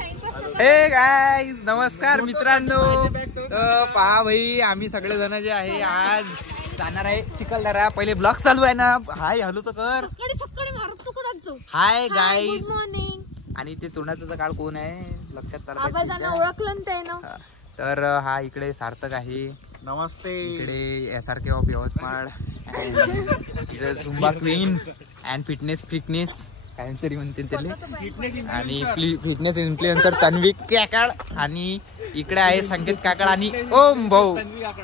हे गाईज नमस्कार मित्रांनो. तर पहा भाई आम्ही सगळे जण जे आहे आज जाणार आहे चिखलदरा. पहिले ब्लॉग चालू आहे ना. हाय हॅलो तर कर. Hi guys. आणि ते तोंडाचं काळ कोण आहे लक्षात ओळखलं ना. तर हा इकडे सार्थक आहे. नमस्ते. इकडे SRK ऑफ यवतमाळ. इकडे झुंबा क्वीन अँड फिटनेस काहीतरी म्हणते त्याला. आणि फिटनेस इन्फ्लुएन्सर तन्वी काकाळ. आणि इकडे आहे संकेत काकाळ आणि ओम भाऊ.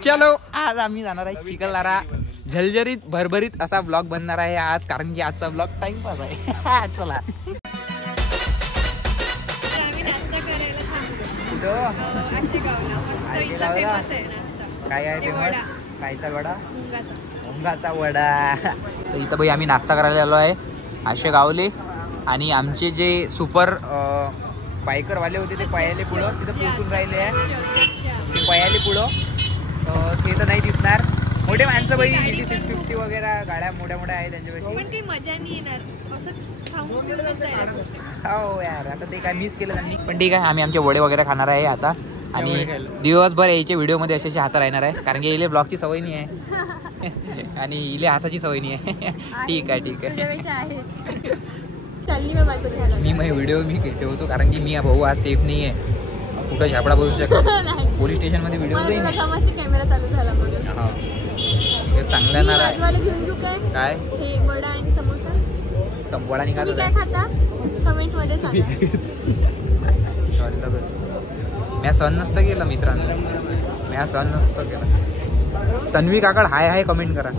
चलो आज आम्ही जाणार आहे चिखलदरा. झलझरीत भरभरीत असा ब्लॉग बनणार आहे आज, कारण की आजचा ब्लॉग टाइमपास आहे. चला काय आहे फेमस? कायचा वडा? मुंगाचा वडा. तर इथं भाई आम्ही नाश्ता करायला आलो आहे आशेगावले. आणि आमचे जे सुपर बायकरवाले होते ते पयाले पुढं तिथं पोहोचून राहिले आहे. ते पयाले पुढं ते तर नाही दिसणार. मोठे माणसं भाई 8650 वगैरे गाड्या मोठ्या आहे त्यांच्यापेक्षा. मजा नाही येणार हो यार, आता ते काय मिस केलं त्यांनी. पण ठीक आहे, आम्ही आमचे वडे वगैरे खाणार आहे आता. आणि दिवसभर यायच्या व्हिडिओमध्ये असे हात राहणार आहे, कारण की इले ब्लॉगची सवय नाही आहे आणि इले हसाची सवय नाही आहे. ठीक आहे. मी मग व्हिडिओ ठेवतो, कारण की मी भाऊ आज सेफ नाही आहे. कुठं झापडा बसू शकतो. पोलीस स्टेशन मध्ये व्हिडिओ कॅमेरा चालू झाला म्हणून चांगला ना. घेऊन घेऊ काय हे वडा आणि समोसा. वडा निघाला काय खाता कमेंट मध्ये सांगा. मी सहन नसतं केलं मित्रांनो. मी सहन नसतं केलं. तन्वी काकड हाय कमेंट करा.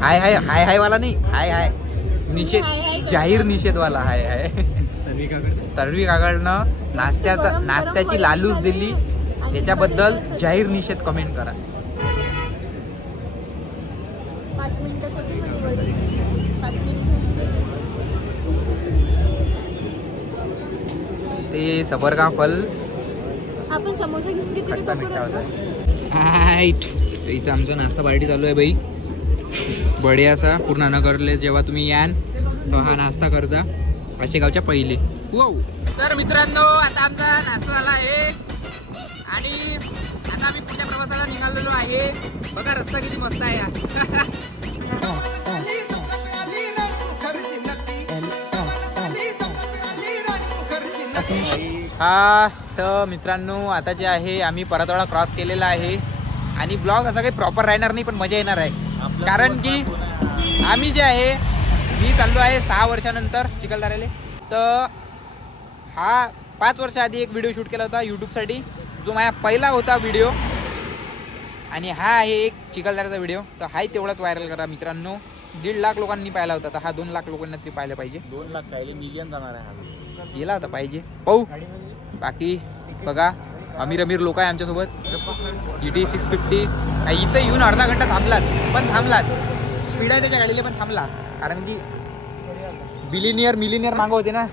हाय वाला नाही, हाय निषेध, जाहीर निषेध वाला हाय. तन्वी काकडनं नाश्त्याची लालूच दिली त्याच्याबद्दल जाहीर निषेध कमेंट करा. 5 मिनिटात होती म्हणे वडी. 5 मिनिट ते सबर का फल. आपण समोसा घेऊन घेतो. इथं आमचा नाश्ता पार्टी चालू आहे बाई. बढिया असा पूर्ण नगरले जेव्हा तुम्ही यान तेव्हा हा नाश्ता करजा आशेगावच्या पहिले. तर मित्रांनो आता आमचा नाश्ता झाला आहे आणि आता आम्ही पुढच्या प्रवासाला निघालेलो आहे. बघा रस्ता किती मस्त आहे. हा तर मित्रांनो आता जे आहे आम्ही परतवाडा क्रॉस केलेला आहे. आणि ब्लॉग असा काही प्रॉपर राहणार नाही, पण मजा येणार आहे. कारण की आम्ही जे आहे मी चाललो आहे 6 वर्षानंतर चिखलदऱ्याला. तर हा 5 वर्ष आधी एक व्हिडिओ शूट केला होता यूट्यूबसाठी, जो माझा पहिला होता व्हिडिओ. आणि हा आहे एक चिखलदऱ्याचा व्हिडिओ. तर हाही तेवढाच व्हायरल करा मित्रांनो. 1.5 लाख लोकांनी पाहिला होता, तर हा 2 लाख लोकांना तरी पाहिलं पाहिजे. 2 लाख काय मिलियन जाणार आहे. गेला होता पाहिजे पाहू. बाकी बघा अमीर लोक आहे आमच्यासोबत. GT 650 इथं येऊन अर्धा घंटा थांबलाच. स्पीड आहे त्याच्या गाडीला पण थांबला, कारण की मिलिनियर मागं होते ना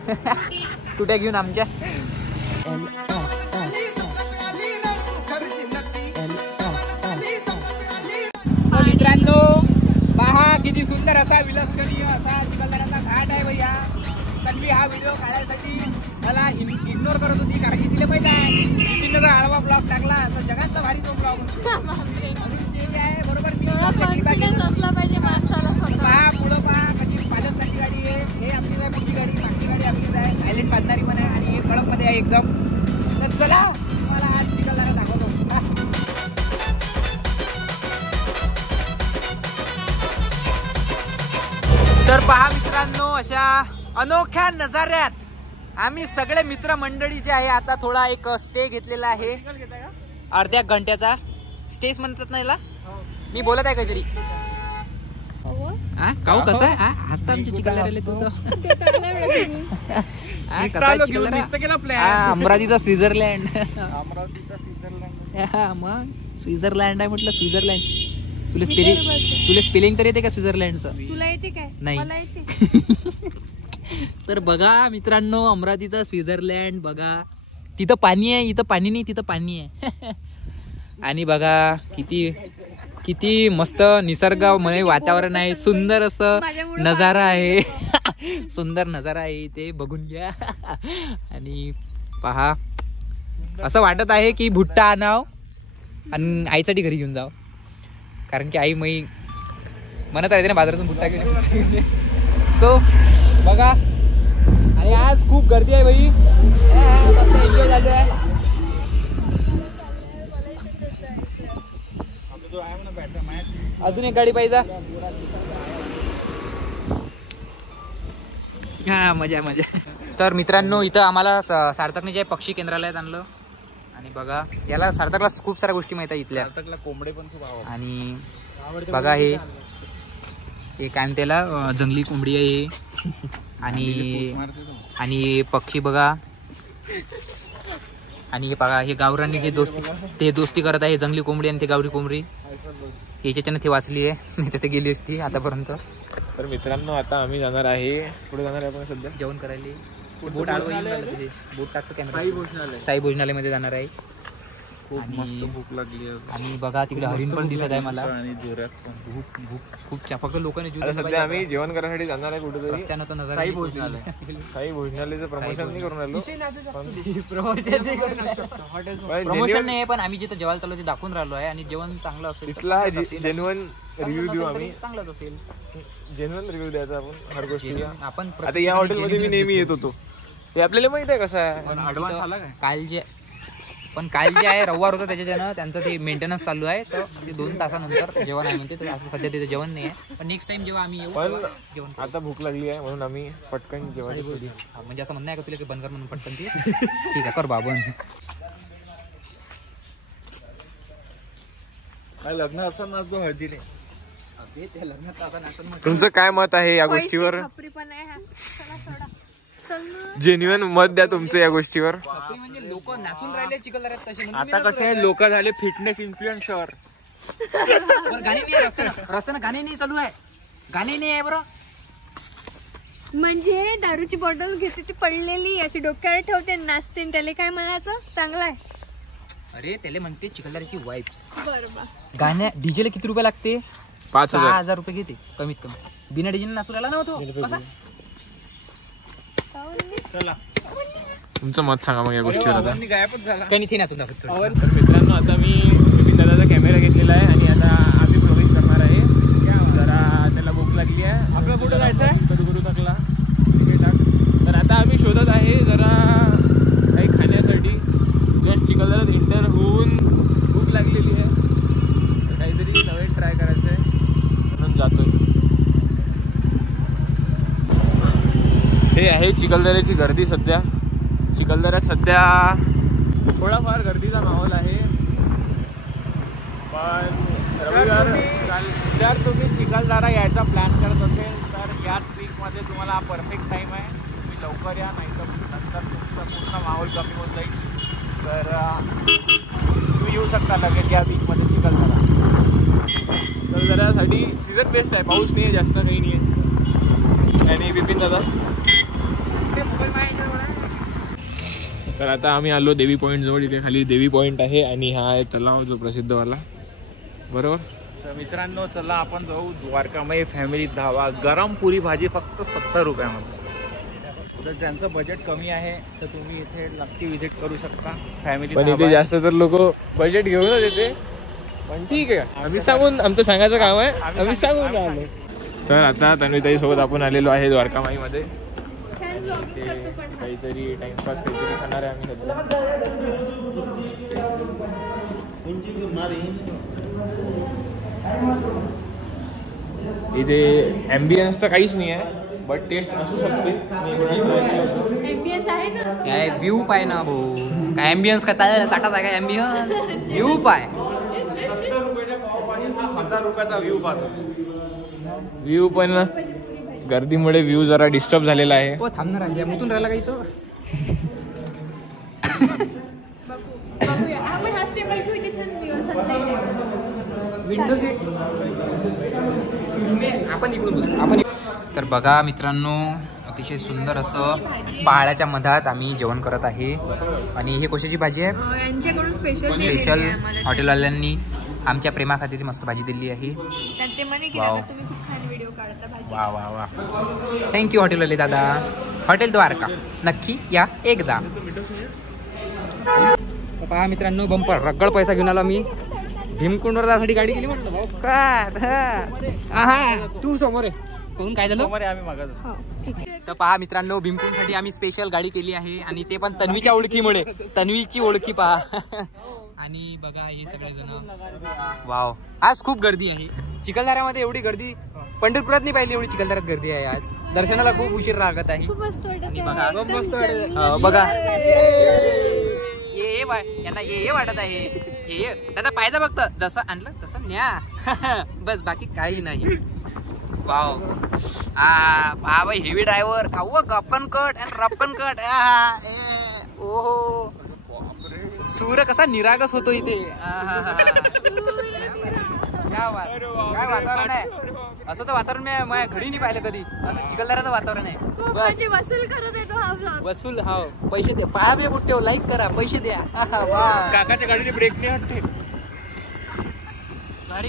स्कूट्या घेऊन आमच्या. मित्रांनो पहा किती सुंदर असा विलक्षणीय असा चिखलदऱ्याचा घाट आहे भैया. तन्वी हा व्हिडिओ काढायसाठी मला इग्नोर करत होती, कारण की तिला पहिला तिने जर आळवा ब्लॉग टाकला तर जगातला भारी तो ब्लॉग आहे. बरोबर मी असला पाहिजे माणसाला. पहा पुढं पहा कशी पालकची गाडी आहे. हे आपलीच आहे मोठी गाडी, मागची गाडी आपलीच आहे. सायलेंट बांधणारी पण आहे आणि हे कडकमध्ये आहे एकदम. तर चला मला आज चिखलदरा दाखवतो. तर पहा मित्रांनो अशा अनोख्या नजाऱ्यात आम्ही सगळे मित्र मंडळी जे आहे आता थोडा एक स्टे घेतलेला आहे. अर्ध्या घंट्याचा स्टेज म्हणतात ना याला. मी बोलत आहे काहीतरी. काऊ कसं आहे हसता आमच्या चिखलदऱ्याला तू तर. अमरावतीचा स्वित्झर्लंड. मग स्वित्झर्लंड आहे म्हटलं. स्वित्झर्लंड तुला स्पेलिंग तर येते का स्वित्झर्लंडचं? तुला येते काय? नाही. तर बघा मित्रांनो अमरावतीचा स्वित्झर्लंड बघा. तिथं पाणी आहे, इथं पाणी नाही, तिथं पाणी आहे. आणि बघा किती मस्त निसर्ग वातावरण आहे. सुंदर असं नजारा आहे. सुंदर नजारा आहे ते बघून घ्या. आणि पहा असं वाटत आहे की भुट्टा आणाव आणि आईसाठी घरी घेऊन जाव, कारण की आई मी म्हणत राहते ना बाजारातून भुट्टा घेऊन. सो बघा, आणि आज खूप गर्दी आहे भाई, एन्जॉय चालू आहे. अजून एक गाडी पाहिजे. हा मजा मजा. तर मित्रांनो इथं आम्हाला सार्थकने जे पक्षी केंद्रालयात आणलं. आणि बघा याला सार्थकला खूप साऱ्या गोष्टी माहिती आहे इथल्या. सार्थकला कोंबडे पण खूप आवडतात. आणि बघा हे काय म्हणते त्याला, जंगली कोंबडी आहे. आणि पक्षी बघा. आणि हे बघा हे गावरांनी हे दोस्ती करत आहे, जंगली कोंबडी आणि ते गावरी कोंबडी. याच्यानं ती वाचली आहे, नाही तर ते गेली असती आतापर्यंत. तर मित्रांनो आता आम्ही जाणार आहे, पुढे जाणार आहे आपण सध्या जेवण करायला. बोट टाकतो कॅमेरा. साई भोजनालयमध्ये जाणार आहे. खूप मस्त भूक लागली आहे. आणि बघा तिकडे हरिण पण दिसत आहे मला. आणि जोरात पण भूक खूप फक्त लोकांनी सध्या आम्ही जेवण करण्यासाठी जाणार आहे कुठेतरी. रस्त्यानं तर नजर साई भोजनालय. साई भोजनालयचं प्रमोशन नाही करून आलो. प्रमोशन नाही, पण आम्ही जिथे जेवायला चाललो ते दाखवून राहिलो आहे. आणि जेवण चांगलं असेल, तिथला जेन्युइन रिव्ह्यू देऊ आम्ही. चांगलंच असेल, जेन्युइन रिव्ह्यू द्यायचा आपण हर गोष्टीला. आपण आता या हॉटेलमध्ये मी नेहमी येत होतो, ते आपल्याला माहित आहे कसं आहे. ऍडव्हान्स आला काय काल जे आहे रविवार होता त्याच्यानं त्यांचं ते मेंटेनन्स चालू आहे. तर ते 2 तासानंतर जेवण आहे म्हणते. तर असं सध्या तिथे जेवण नाही आहे, पण नेक्स्ट टाइम जेव्हा आम्ही येऊ पण जेवण. आता भूक लागली आहे म्हणून आम्ही पटकन जेवण. म्हणजे असं म्हणणं आहे का तुला की बंद कर म्हणून पटकन ती. ठीक आहे कर बाबा. काय लग्न असं नाचतो हळदीने. लग्नात तुमचं काय मत आहे या गोष्टीवर? जेन्युइन मत द्या तुमचं या गोष्टीवर. म्हणजे लोक नाचून राहिले चिखलदऱ्यात तसे. आता कसे आहे, लोक झाले फिटनेस इन्फ्लुएन्सर. गाणी नाही रस्त्यानं गाणी नाही चालू आहे, गाणी नाही आहे बरं. म्हणजे दारूची बॉटल घेते ती पडलेली अशी डोक्यावर ठेवते नाचते, त्याला काय म्हणायचं चांगलं आहे. अरे त्याला म्हणते चिखलदऱ्याची वाईब्स. बरोबर. गाण्या डीजेला किती रुपये लागते? 5,000 रुपये घेते कमीत कमी. बिना डीजेला नाचू राहिला नव्हतो कसा. तुमचं मत सांगा मग या गोष्टीवर. आता काही नाही नाचून दाखवतो. तर मित्रांनो आता मी विपिन दादाचा कॅमेरा घेतलेला आहे आणि आता आम्ही ब्लॉगिंग करणार आहे. जरा त्याला भूक लागली आहे. आपलं कुठं जायचं आहे? सद्गुरू टाकला तर आता आम्ही शोधत आहे जरा काही खाण्यासाठी. जस्ट चिखलदऱ्यात एंटर होऊन भूक लागलेली आहे, तर काहीतरी नवीन ट्राय करायचं आहे म्हणून जातोय. हे आहे चिखलदऱ्याची गर्दी सध्या. चिखलदऱ्यात सध्या थोडाफार गर्दीचा माहोल आहे, पण रविवार जर तुम्ही चिखलदरा यायचा प्लॅन करत असेल तर याच वीकमध्ये तुम्हाला परफेक्ट टाईम आहे. तुम्ही लवकर या, नाही तर नंतर तुमचा पूर्ण माहोल कमी होत जाईल. तर तुम्ही येऊ शकता लगेच या वीकमध्ये चिखलदरा. चिखलदऱ्यासाठी सीझन बेस्ट आहे, पाऊस नाही आहे, जास्त काही नाही आहे. आणि विपिन दादा. तर आता आम्ही आलो देवी पॉईंट जवळ. इथे खाली देवी पॉईंट आहे आणि हा आहे तलाव जो प्रसिद्धवाला, बरोबर. तर मित्रांनो चला आपण जाऊ द्वारकामाई फॅमिली धाबा. गरम पुरी भाजी फक्त 70 रुपयामध्ये. तर ज्यांचं बजेट कमी आहे तर तुम्ही इथे नक्की विजिट करू शकता. फॅमिली पण इथे जास्त तर लोक बजेट घेऊनच येते, पण ठीक आहे आम्ही सांगून, आमचं सांगायचं काम आहे, आम्ही सांगून आलो. तर आता तन्वीताई सोबत आपण आलेलो आहे द्वारकामाईमध्ये. काहीतरी टाइमपास काहीतरी खाणार आहे आम्ही सध्या. इथे ॲम्बियन्स तर काहीच नाही आहे, बट टेस्ट असू शकते. काय व्ह्यू पाय ना भाऊ, काय ॲम्बियन्स काय चालेल साठाच आहे काय ॲम्बियन्स. व्ह्यू पाय 70 रुपयाच्या पावभाजीचा 1000 रुपयाचा व्ह्यू पाहतो. व्ह्यू पण गर्दीमुळे व्ह्यू जरा डिस्टर्ब झालेला आहे. हो थांबणार राहिली मुतून राहिला का इथं. विंडो सीट आपण इकडून बसू आपण. तर बघा मित्रांनो अतिशय सुंदर असं पहाडाच्या मधात आम्ही जेवण करत आहे. आणि हे कशाची भाजी आहे? यांच्याकडून स्पेशल हॉटेलवाल्यांनी आमच्या प्रेमाखातीर मस्त भाजी दिली आहे. ते म्हणे की वाव. तुम्ही छान व्हिडिओ काढता भाजी. वा वा वा, थँक्यू हॉटेलवाले दादा. हॉटेल द्वारका नक्की या एकदा. पहा मित्रांनो, बंपर रगड पैसा घेऊन आलो मी. भीमकुंडवर जाण्यासाठी गाडी केली म्हटलं भाऊ का. तू समोर आहे. कोण काय झालं? हो, ठीक आहे. तर पहा मित्रांनो, भीमकुंडसाठी आम्ही स्पेशल गाडी केली आहे आणि ते पण तन्वीच्या ओळखीमुळे. तन्वीची ओळखी पहा. आणि बघा हे सगळे जण. वाव, आज खूप गर्दी आहे चिखलदऱ्यामध्ये. एवढी गर्दी पंढरपुरात नाही पाहिली एवढी चिखलदऱ्यात गर्दी आहे आज. दर्शनाला खूप उशीर लागत आहे. खूप मस्त वाटत आणि आहे. बघा बघा ये यांना ये वाटत आहे. ये दादा पाहिजे फक्त जसं आणलं तसं न्या. बस बाकी काही नाही. वाव, पहा बाई हेवी ड्रायव्हर. गप्पन कट आणि रप्पन कट. ओहो, सूर्य कसा निरागस होतो इथे. काय वातावरण आहे. असं तर वातावरण मी घरी नाही पाहिलं कधी. असं चिखलदऱ्याचं वातावरण आहे. खूप बस म्हणजे वसूल करत येतो हा ब्लॉग. वसूल. हाव, पैसे द्या. पाया बे ठेव, लाईक करा, पैसे द्या. काकाच्या गाडीने ब्रेक नाही हटते.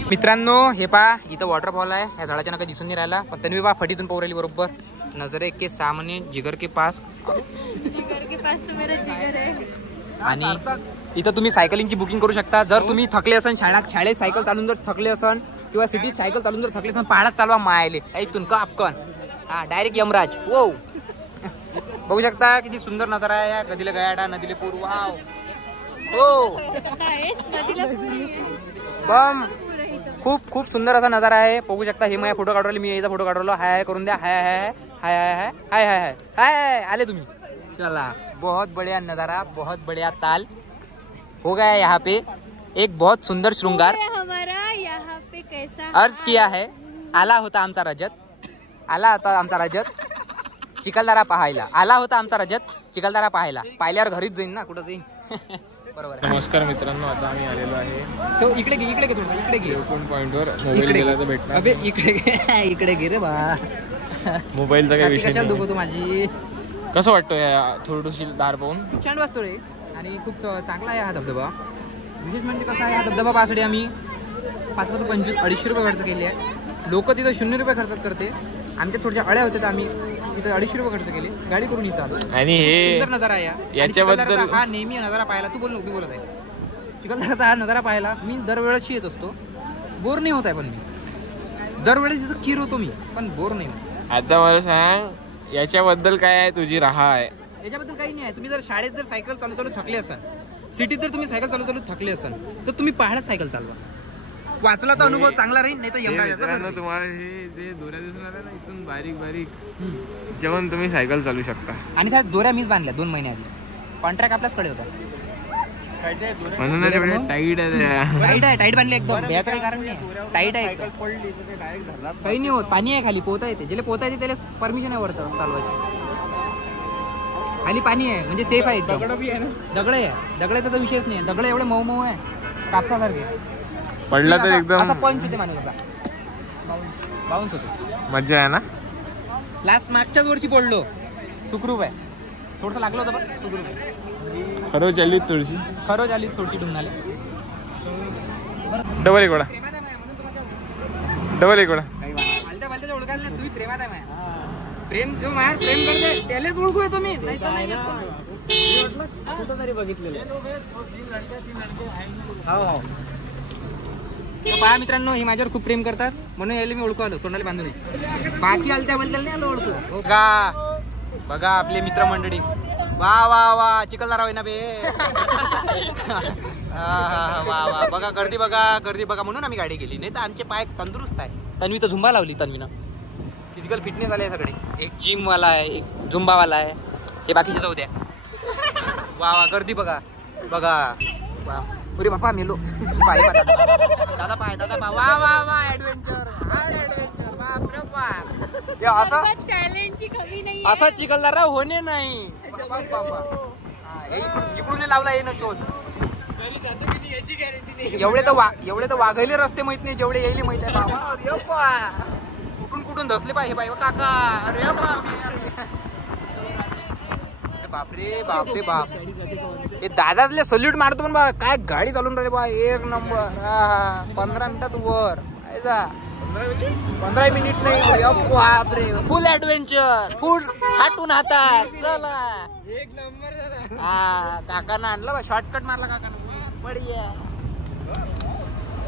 मित्रांनो हे पहा, इथं वॉटरफॉल आहे. या झाडाच्या नका दिसून नाही राहिला, पण तन्वी पहा फटीतून पाहू राहिली बरोबर. नजरे के सामने, जिगर के पास. जिगर के पास तो मेरा जिगर है. आणि इथं तुम्ही सायकलिंगची बुकिंग करू शकता. जर तुम्ही थकले असन, शाळेत सायकल चालून जर थकले असन किंवा सिटीत सायकल चालून जर थकले असन, पहाडात चालवा मायले ऐकून का आपकन. हा, डायरेक्ट यमराज. वो बघू शकता किती सुंदर नजारा आहे. या नदीला गयाडा, नदीले पूर. वाव हो बम, खूप खूप सुंदर असा नजारा आहे. बघू शकता. हे माझ्या फोटो काढवले, मी याचा फोटो काढवलो. हाय हाय करून द्या. हाय हाय हाय हाय हाय हाय हाय हाय हाय. आले तुम्ही. चला, बहुत बढ़िया नजारा, बहुत बढ़िया ताल हो गया यहाँ पे. एक बहुत सुंदर श्रृंगार हमारा यहाँ पे कैसा अर्ज किया है. आला होता आमचा रजत, आला होता आमचा रजत चिखलदरा पाहायला. आला होता आमचा रजत चिखलदरा पाहायला. पाहिल्यावर घरीच जाईन ना, कुठं जाईन. बरोबर आहे. नमस्कार मित्रांनो, आता आम्ही आलेलो आहे तो इकडे घे, इकडे घे थोडं, इकडे घे. पॉइंटवर. मोबाईल गेला तर भेटणार. अबे इकडे घे, इकडे घे रे बा. मोबाईलचा काही विषय कशाला नाही. दुखवतो माझी. कसं वाटतं या थोडीशी दार पाहून? खूप छान वाटतो रे. आणि खूप चांगला आहे हा धबधबा. विशेष म्हणजे कसं आहे, हा धबधबा पाहासाठी आम्ही 25-250 रुपये खर्च केले आहे. लोक तिथं 0 रुपये खर्च करते. आमच्या थोड्या अळ्या होत्या तर आम्ही तिथं 250 रुपये खर्च केले. गाडी करून इथं आलो. आणि हे सुंदर नजारा आहे. याच्याबद्दल हा नेहमी नजारा पाहायला. तू बोल, मी बोलत आहे. चिखलदऱ्याचा हा नजारा पाहायला मी दरवेळेस येत असतो. बोर नाही होत आहे. पण मी दरवेळेस तिथं खीर होतो मी, पण बोर नाही होत. आता मला सांग, याच्याबद्दल काय आहे तुझी राहा आहे? याच्याबद्दल काही नाही आहे. तुम्ही जर शाळेत जर सायकल चालू थकले असाल, सिटीत जर तुम्ही सायकल चालू थकले असाल, तर तुम्ही पहाडात सायकल चालवा. वाचला तर अनुभव चांगला राहील, नाही तर यमराजाचा. तुम्हाला हे जे दोऱ्या दिसून आल्या ना इथून बारीक बारीक, जेवण तुम्ही सायकल चालू शकता. आणि त्या दोऱ्या मीच बांधल्या 2 महिने आधी. कॉन्ट्रॅक्ट आपल्याचकडे होता. म्हणून टाईट आहे. टाईट आहे, टाईट बांधले एकदम. भ्याचं काही कारण नाही. टाईट आहे एकदम. काही नाही होत. पाणी आहे खाली, पोहता येते. ज्याला पोहता येते त्याला परमिशन आहे वरतं चालवायची. खाली पाणी आहे म्हणजे सेफ आहे एकदम. दगड आहे. दगडाचा तर विषयच नाही. दगड एवढे मऊ मऊ आहे, कापसासारखे. पडला तर एकदम असा पंच होते माणूस, असा बाउन्स होतो. मज्जा आहे ना. लास्ट मागच्याच वर्षी पडलो. सुखरूप आहे. थोडंसं लागलं होतं पण सुखरूप आहे. खरं चालली तुळशी. खरं झाली थोडीशी ढुंगणाले. डबल एक वेळा, डबल एक वेळा. आलत्या पालत्याच्या ओळखायला नाही. तुम्ही प्रेमात आहे माझ्या. प्रेम जो माझ्यावर प्रेम करते त्यालाच ओळखू येतो मी. कुठं तरी बघितलेलं. पहा मित्रांनो, हे माझ्यावर खूप प्रेम करतात म्हणून यायला मी ओळखू आलो. तोंडाला बांधून. बाकी आलत्या बद्दल नाही आलो ओळखू. बघा बघा आपले मित्रमंडळी. वा वा वा, चिखलदरा होईना बे. वा वा, बघा गर्दी बघा, गर्दी बघा. म्हणून आम्ही गाडी केली, नाही तर आमचे पाय तंदुरुस्त आहे. तन्वी तर झुंबा लावली. तन्वीनं फिजिकल फिटनेस आले सगळे. एक जिमवाला आहे, एक झुंबावाला आहे. हे बाकीचे जाऊ द्या. वा वा, गर्दी बघा बघा. वा अरे बापा मेलो. पाय दादा पाय, दादा पाय. वा वा वा, ऍडव्हेंचर, हार्ड ऍडव्हेंचर. बाप रे बाप. असं टॅलेंटची कमी नाही. असा चिखलदरा होणे नाही. इकडून लावला ये ना शोध. एवढे तर वाघायले रस्ते माहित नाही जेवढे यायले माहित आहे. बाबा अरे बा, कुठून कुठून धसले पाहिजे बाई काका. अरे बापरे बापरे बाप. हे दादाचले सल्यूट मारतो पण बा. काय गाडी चालून राहिले बा, एक नंबर. 15 मिनिटात वर. 15 मिनिट नाही. बापरे, फुल ऍडव्हेंचर, फुल हाटून हातात. चला एक नंबर झाला. हा, काकानं आणलं, शॉर्टकट मारला काकानं. बढिया.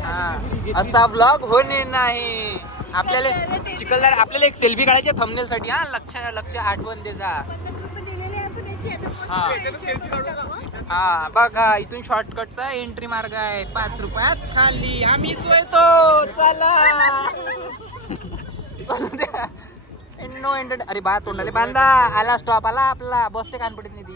हा, असा ब्लॉग होणे नाही. आपल्याला चिखलदरा, आपल्याला एक सेल्फी काढायची थंबनेल साठी. हा, लक्ष आठवण द्यायचा. 50 रुपये दिलेले आपण याची आता post हा. करायची, आपण टाकू. हा बघा, इथून शॉर्टकटचा एंट्री मार्ग आहे. 5 रुपयात खाली आम्हीच येतो. चला नो एंटर. अरे बा, तोंडाले बांधा. आला स्टॉप आला आपला. बसते कानपडीत नाही ती.